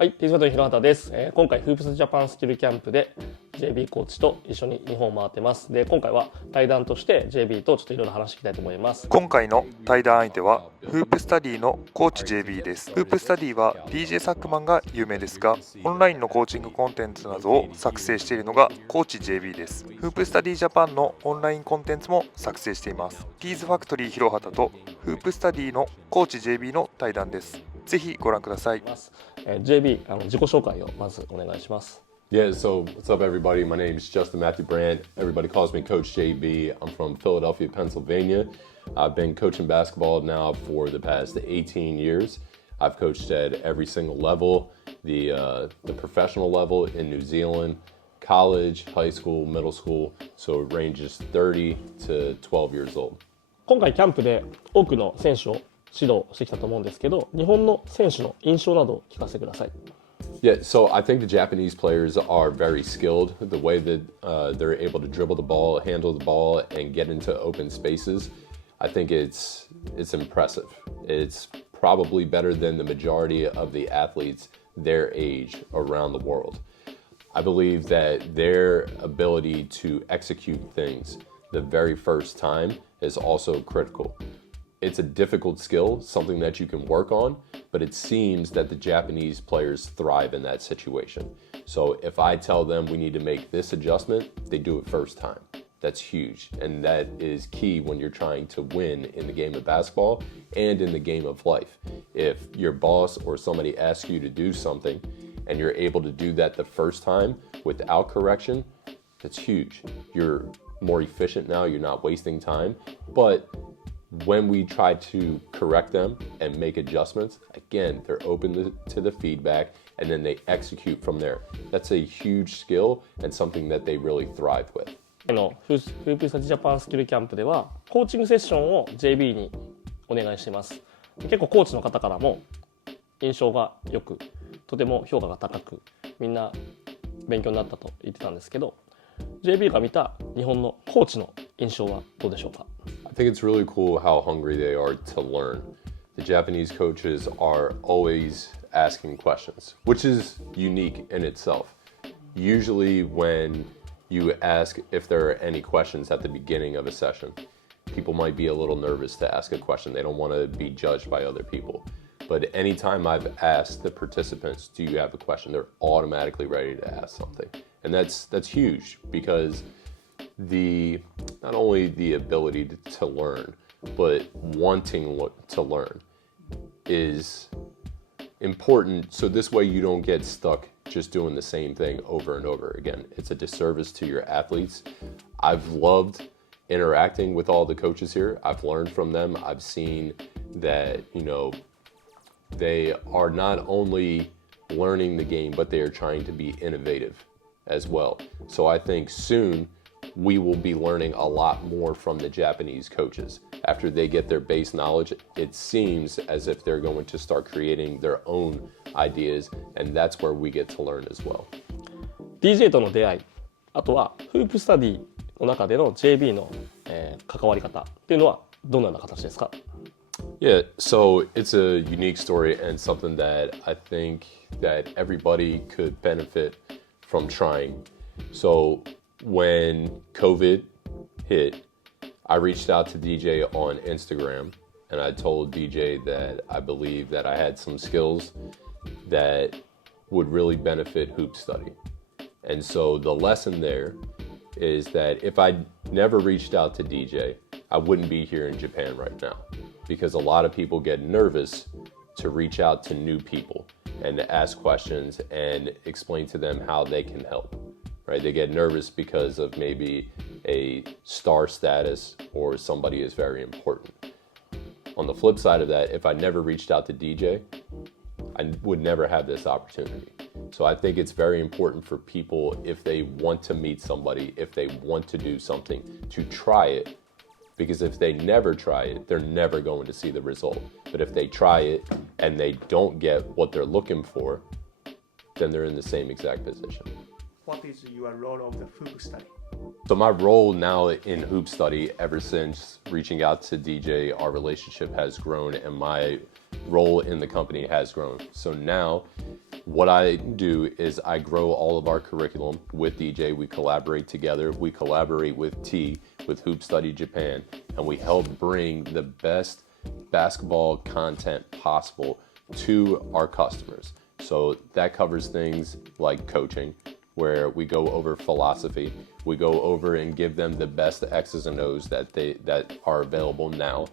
はい、DJ サックマンの廣畑です。今回フープスジャパンスキルキャンプで JB コーチと一緒に日本を回ってます。で、今回は対談として JB とちょっといろいろ話していきたいと思います。今回の対談相手はフープスタディのコーチ JB です。フープスタディは DJ サックマンが有名ですが、オンラインのコーチングコンテンツなどを作成しているのがコーチ JB です。フープスタディジャパンのオンラインコンテンツも作成しています。ピーズファクトリー廣畑とフープスタディのコーチ JB の対談です。ぜひご覧ください。JB、自己紹介をまずお願いします。Yeah, so what's up, everybody? My name is Justin Matthew Brandt. Everybody calls me Coach JB. I'm from Philadelphia, Pennsylvania. I've been coaching basketball now for the past 18 years. I've coached at every single level, the professional level in New Zealand, college, high school, middle school. So it ranges 30 to 12 years old. 今回キャンプで多くの選手を指導してきたと思うんですけど、日本の選手の印象などを聞かせてください。Yeah, so I think the Japanese players are very skilled. The way that they're able to dribble the ball, handle the ball, and get into open spaces, I think it's impressive. It's probably better than the majority of the athletes their age around the world. I believe that their ability to execute things the very first time is also critical. It's a difficult skill, something that you can work on, but it seems that the Japanese players thrive in that situation. So if I tell them we need to make this adjustment, they do it first time. That's huge, and that is key when you're trying to win in the game of basketball and in the game of life. If your boss or somebody asks you to do something and you're able to do that the first time without correction, that's huge. You're more efficient now, you're not wasting time, but when we try to correct them and make adjustments, again, they're open to the feedback and then they execute from there. That's a huge skill and something that they really thrive with. フープスジャパンスキルキャンプではコーチングセッションを JB にお願いしています。結構コーチの方からも印象が良く、とても評価が高く、みんな勉強になったと言ってたんですけど、JB が見た日本のコーチの印象はどうでしょうか？ I think it's really cool how hungry they are to learn. The Japanese coaches are always asking questions, which is unique in itself. Usually when you ask if there are any questions at the beginning of a session, people might be a little nervous to ask a question. They don't want to be judged by other people. But anytime I've asked the participants, do you have a question? They're automatically ready to ask something. And that's huge because not only the ability to learn, but wanting to learn is important. So this way you don't get stuck just doing the same thing over and over again. It's a disservice to your athletes. I've loved interacting with all the coaches here. I've learned from them. I've seen that, they are not only learning the game, but they are trying to be innovative as well. So I think soon we will be learning a lot more from the Japanese coaches. After they get their base knowledge, it seems as if they're going to start creating their own ideas, and that's where we get to learn as well. DJ との出会い、あとはフープスタディの中での JB の、関わり方っていうのはどのような形ですか？ Yeah, so it's a unique story and something that I think that everybody could benefit from trying. So when COVID hit, I reached out to DJ on Instagram and I told DJ that I believe that I had some skills that would really benefit hoop study. And so the lesson there is that if I never reached out to DJ, I wouldn't be here in Japan right now, because a lot of people get nervous to reach out to new people and to ask questions and explain to them how they can help, right? They get nervous because of maybe a star status or somebody is very important. On the flip side of that, if I never reached out to DJ, I would never have this opportunity. So I think it's very important for people, if they want to meet somebody, if they want to do something, to try it. Because if they never try it, they're never going to see the result. But if they try it and they don't get what they're looking for, then they're in the same exact position. What is your role of the hoop study? So my role now in hoop study, ever since reaching out to DJ, our relationship has grown, and my role in the company has grown. So now what I do is I grow all of our curriculum with DJ. We collaborate together. We collaborate with T, with Hoop Study Japan, and we help bring the best basketball content possible to our customers. So that covers things like coaching, where we go over philosophy. We go over and give them the best X's and O's that are available now,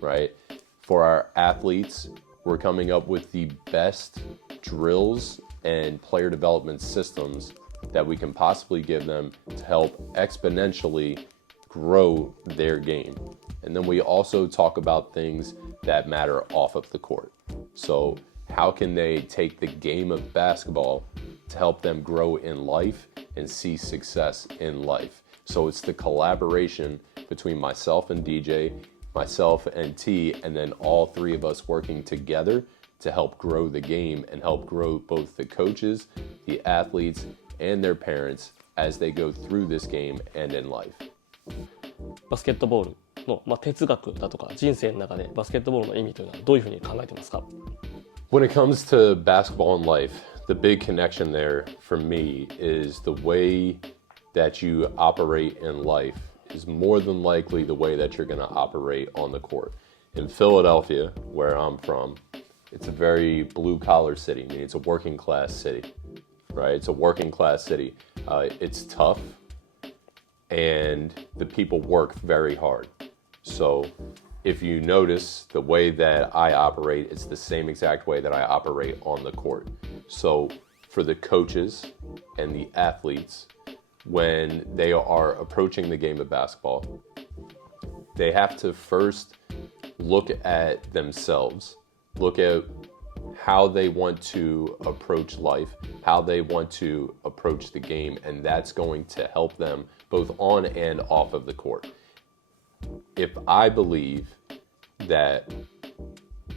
right? For our athletes, we're coming up with the best drills and player development systems that we can possibly give them to help exponentially grow their game. And then we also talk about things that matter off of the court. So how can they take the game of basketball to help them grow in life and see success in life? So it's the collaboration between myself and DJ, myself and T, and then all three of us working together to help grow the game and help grow both the coaches, the athletes, and their parents as they go through this game and in life. バスケットボールの、哲学だとか人生の中でバスケットボールの意味というのはどういうふうに考えてますか？ When it comes to basketball and life, the big connection there for me is the way that you operate in life is more than likely the way that you're going to operate on the court. In Philadelphia, where I'm from, it's a very blue-collar city. I mean, it's a working-class city, right? It's a working-class city. It's tough, and the people work very hard. So if you notice the way that I operate, it's the same exact way that I operate on the court. So for the coaches and the athletes, when they are approaching the game of basketball, they have to first look at themselves, look at how they want to approach life, how they want to approach the game, and that's going to help them both on and off of the court. If I believe that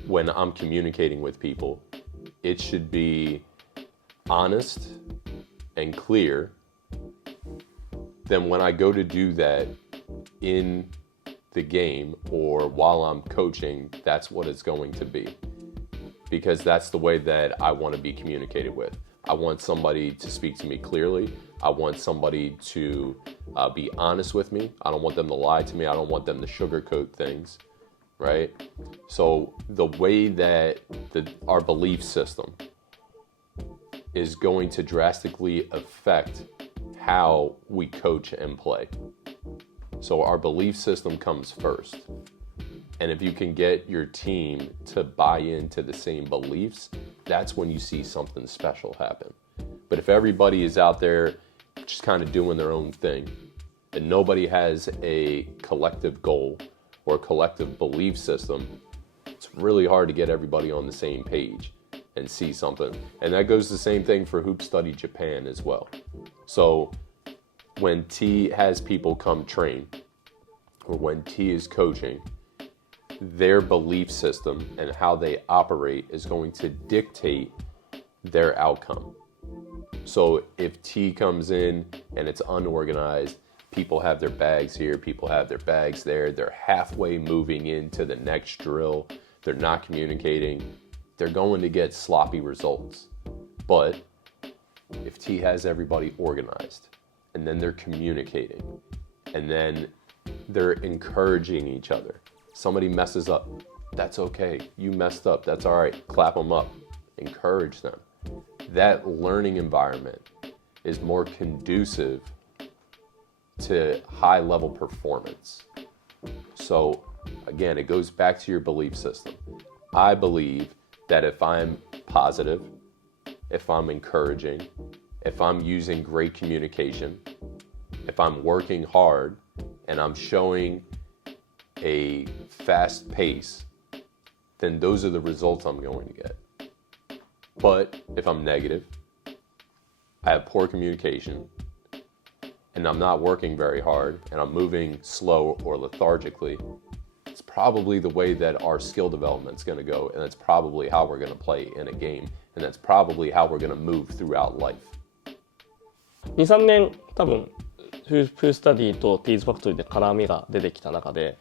when I'm communicating with people, it should be honest and clear, then when I go to do that in the game or while I'm coaching, that's what it's going to be. Because that's the way that I want to be communicated with. I want somebody to speak to me clearly. I want somebody to be honest with me. I don't want them to lie to me. I don't want them to sugarcoat things, right? So the way that our belief system is going to drastically affect how we coach and play. So our belief system comes first. And if you can get your team to buy into the same beliefs, that's when you see something special happen. But if everybody is out there just kind of doing their own thing, and nobody has a collective goal or collective belief system, it's really hard to get everybody on the same page and see something. And that goes the same thing for Hoop Study Japan as well. So when T has people come train, or when T is coaching, their belief system and how they operate is going to dictate their outcome. So if T comes in and it's unorganized, people have their bags here, people have their bags there, they're halfway moving into the next drill, they're not communicating, they're going to get sloppy results. But if T has everybody organized, and then they're communicating, and then they're encouraging each other. Somebody messes up, that's okay. You messed up, that's all right. Clap them up, encourage them. That learning environment is more conducive to high level performance. So again, it goes back to your belief system. I believe that if I'm positive, if I'm encouraging, if I'm using great communication, if I'm working hard and I'm showing a fast pace, then those are the results I'm going to get. But if I'm negative, I have poor communication, and I'm not working very hard, and I'm moving slow or lethargically, it's probably the way that our skill development is going to go, and that's probably how we're going to play in a game, and that's probably how we're going to move throughout life. 2、3年多分フースタディとティーズファクトリーで絡みが出てきた中で、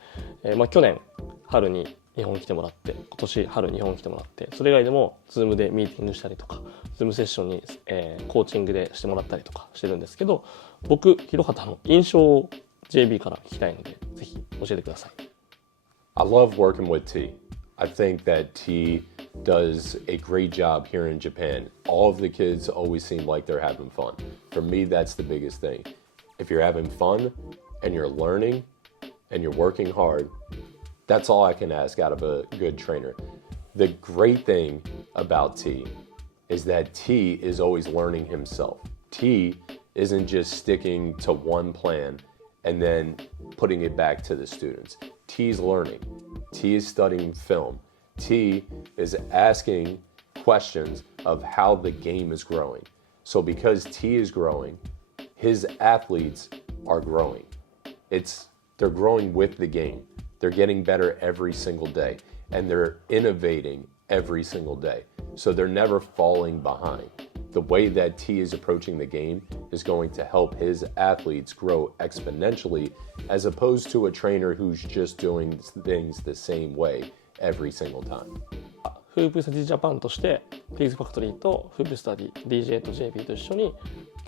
去年春に日本来てもらって、今年春日本来てもらって、それ以外でも Zoom でミーティングしたりとか Zoom セッションに、コーチングでしてもらったりとかしてるんですけど、僕広畑の印象を JB から聞きたいので、ぜひ教えてください。 I love working with T. I think that T does a great job here in Japan. All of the kids always seem like they're having fun. For me, that's the biggest thing. If you're having fun and you're learning and you're working hard, that's all I can ask out of a good trainer. The great thing about T is that T is always learning himself. T isn't just sticking to one plan and then putting it back to the students. T's learning. T is studying film. T is asking questions of how the game is growing. So because T is growing, his athletes are growing. They're growing with the game. They're getting better every single day, and they're innovating every single day. So they're never falling behind. The way that T is approaching the game is going to help his athletes grow exponentially, as opposed to a trainer who's just doing things the same way every single time. フープスタディジャパンとしてピースファクトリーとフープスタディ DJ と JB と一緒に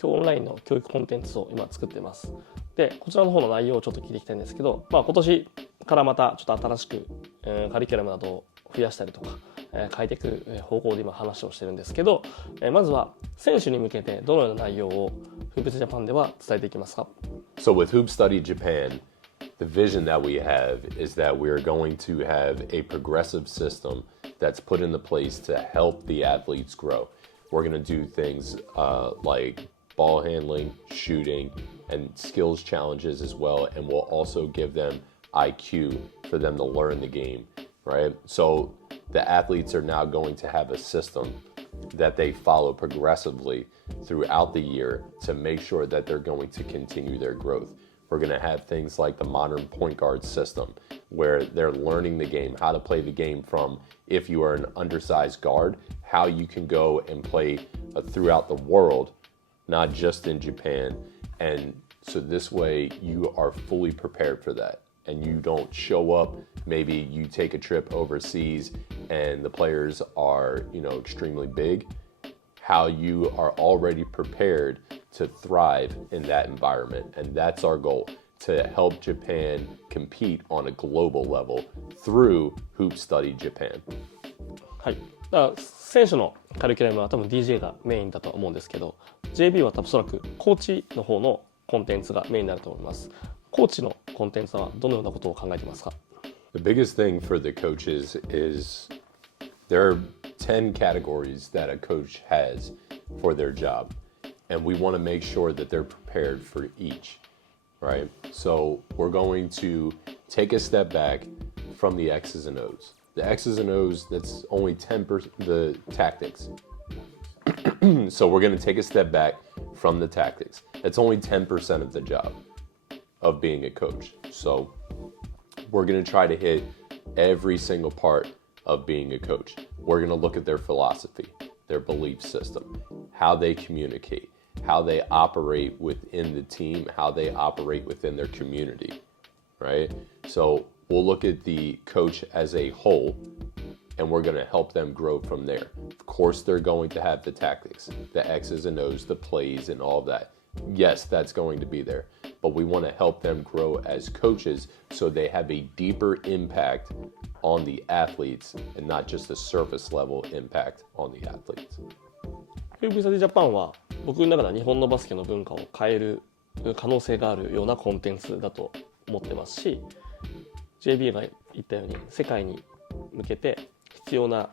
今日オンラインの教育コンテンツを今作ってます。でこちらの方の内容をちょっと聞いていきたいんですけど、今年からまたちょっと新しく、カリキュラムなどを増やしたりとか、変えていく方向で今話をしてるんですけど、まずは選手に向けてどのような内容をフープスジャパンでは伝えていきますか？ So with Hoop Study Japan, the vision that we have is that we're going to have a progressive system that's put into place to help the athletes grow. We're going to do things like ball handling, shooting, and skills challenges as well. And we'll also give them IQ for them to learn the game, right? So the athletes are now going to have a system that they follow progressively throughout the year to make sure that they're going to continue their growth. We're going to have things like the modern point guard system, where they're learning the game, how to play the game from if you are an undersized guard, how you can go and play throughout the world, not just in Japan. And so this way you are fully prepared for that. And you don't show up, maybe you take a trip overseas and the players are, extremely big. How you are already prepared to thrive in that environment. And that's our goal, to help Japan compete on a global level through Hoop Study Japan. はい。だから選手のカリキュラムは多分 DJ がメインだと思うんですけど、JB は多分おそらくコーチの方のコンテンツがメインになると思います。コーチのコンテンツはどのようなことを考えていますか？ The biggest thing for the coaches is there are 10 categories that a coach has for their job, and we want to make sure that they're prepared for each, right? So we're going to take a step back from the X's and O's. The X's and O's, that's only 10% the tactics. So we're going to take a step back from the tactics. That's only 10% of the job of being a coach. So we're going to try to hit every single part of being a coach. We're going to look at their philosophy, their belief system, how they communicate, how they operate within the team, how they operate within their community, right? So we'll look at the coach as a whole, and we're going to help them grow from there. Of course, they're going to have the tactics, the X's and O's, the plays, and all that. Yes, that's going to be there. But we want to help them grow as coaches so they have a deeper impact on the athletes and not just a surface level impact on the athletes. フープスタディジャパンは僕の中では日本のバスケの文化を変える可能性があるようなコンテンツだと思ってますし、 JB が言ったように世界に向けて必要な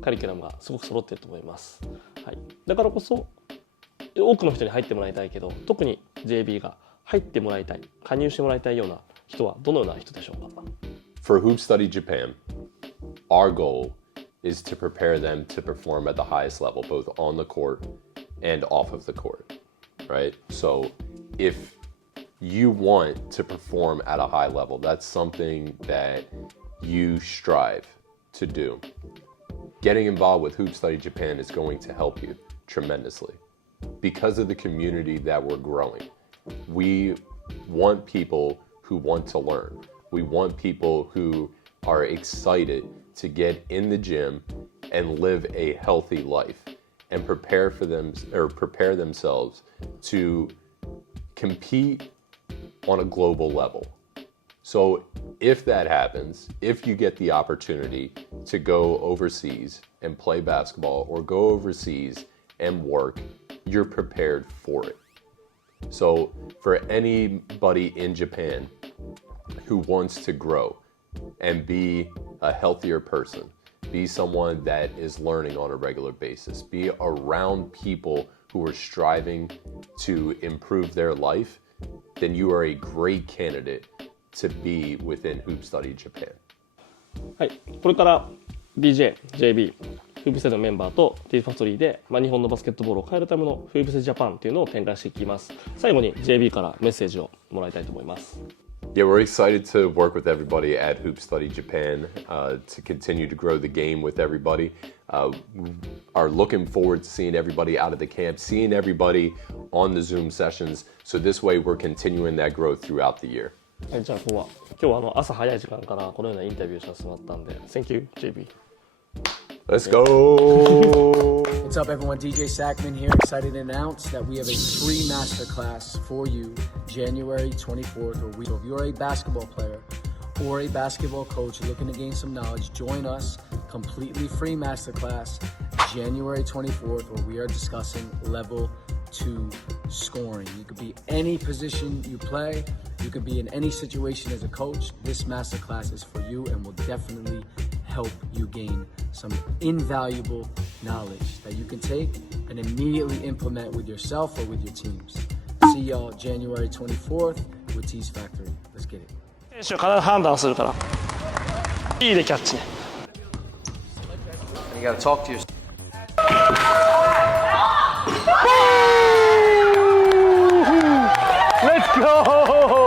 カリキュラムがすごく揃っていると思います。はい、だからこそ多くの人に入ってもらいたいけど、特に JB が入ってもらいたい、加入してもらいたいような人はどのような人でしょうか？ For Hoop Study Japan, our goal is to prepare them to perform at the highest level, both on the court and off of the court, right? So if you want to perform at a high level, that's something that you strive to do. Getting involved with Hoop Study Japan is going to help you tremendously because of the community that we're growing. We want people who want to learn. We want people who are excited to get in the gym and live a healthy life and prepare themselves to compete on a global level. So if that happens, if you get the opportunity to go overseas and play basketball or go overseas and work, you're prepared for it. So for anybody in Japan who wants to grow and be a healthier person, be someone that is learning on a regular basis, be around people who are striving to improve their life, then you are a great candidate to be within Hoop Study Japan. はい、これから DJ、JB、フープスタディのメンバーと DJ ファクトリーで、日本のバスケットボールを変えるためのフープスタディジャパンというのを展開していきます。最後に JB からメッセージをもらいたいと思います。Yeah, we're excited to work with everybody at Hoop Study Japan to continue to grow the game with everybody. Are looking forward to seeing everybody out of the camp, seeing everybody on the Zoom sessions. So this way we're continuing that growth throughout the year. はい、じゃあ今日は朝早い時間からこのようなインタビューさせてもらったんで Thank you, JB. Let's go! What's up, everyone? DJ Sackmann here. Excited to announce that we have a free masterclass for you January 24th. So if you're a basketball player or a basketball coach looking to gain some knowledge, join us. Completely free masterclass January 24th, where we are discussing level 2 scoring. You could be any position you play. You could be in any situation as a coach. This masterclass is for you and will definitely help you gain some invaluable knowledge that you can take and immediately implement with yourself or with your teams. See y'all January 24th with T's Factory. Let's get it. 選手は必ず判断するからいいでキャッチね。 You gotta talk to your Let's go!